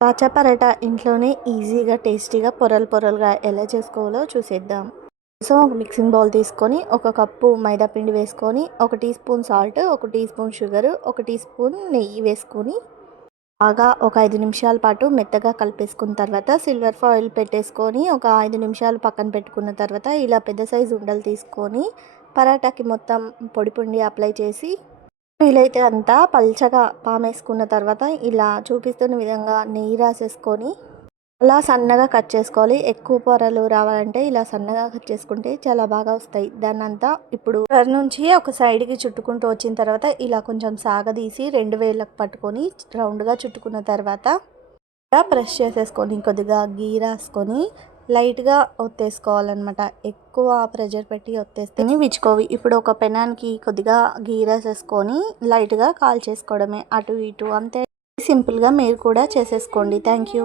కాచా పరోటా ఇంట్లోనే ఈజీగా టేస్టీగా పొరలు పొరలుగా ఎలా చేసుకోవాలో చూసేద్దాం. సో ఒక మిక్సింగ్ బౌల్ తీసుకొని ఒక కప్పు మైదా పిండి వేసుకొని, ఒక టీ స్పూన్ సాల్ట్, ఒక టీ స్పూన్ షుగర్, ఒక టీ స్పూన్ నెయ్యి వేసుకొని బాగా ఒక 5 నిమిషాల పాటు మెత్తగా కలిపేసుకున్న తర్వాత సిల్వర్ ఫాయిల్ పెట్టేసుకొని ఒక 5 నిమిషాలు పక్కన పెట్టుకున్న తర్వాత ఇలా పెద్ద సైజు ఉండలు తీసుకొని పరాటాకి మొత్తం పొడి పిండి అప్లై చేసి వీలైతే అంతా పల్చగా పామేసుకున్న తర్వాత ఇలా చూపిస్తున్న విధంగా నెయ్యి రాసేసుకొని అలా సన్నగా కట్ చేసుకోవాలి. ఎక్కువ పొరలు రావాలంటే ఇలా సన్నగా కట్ చేసుకుంటే చాలా బాగా వస్తాయి. దాన్నంతా ఇప్పుడు చివరి నుంచి ఒక సైడ్కి చుట్టుకుంటూ వచ్చిన తర్వాత ఇలా కొంచెం సాగదీసి 2 వేళ్ళకు పట్టుకొని రౌండ్గా చుట్టుకున్న తర్వాత ఇలా ప్రెస్ చేసేసుకొని కొద్దిగా గీ రాసుకొని లైట్గా ఒత్తేసుకోవాలన్నమాట. ఎక్కువ ప్రెషర్ పెట్టి ఒత్తేస్తేనే విచ్చుకోవి. ఇప్పుడు ఒక పెనానికి కొద్దిగా గీ రాసేసుకొని లైట్గా కాల్ చేసుకోవడమే, అటు ఇటు అంతే. సింపుల్గా మీరు కూడా చేసేసుకోండి. Thank you.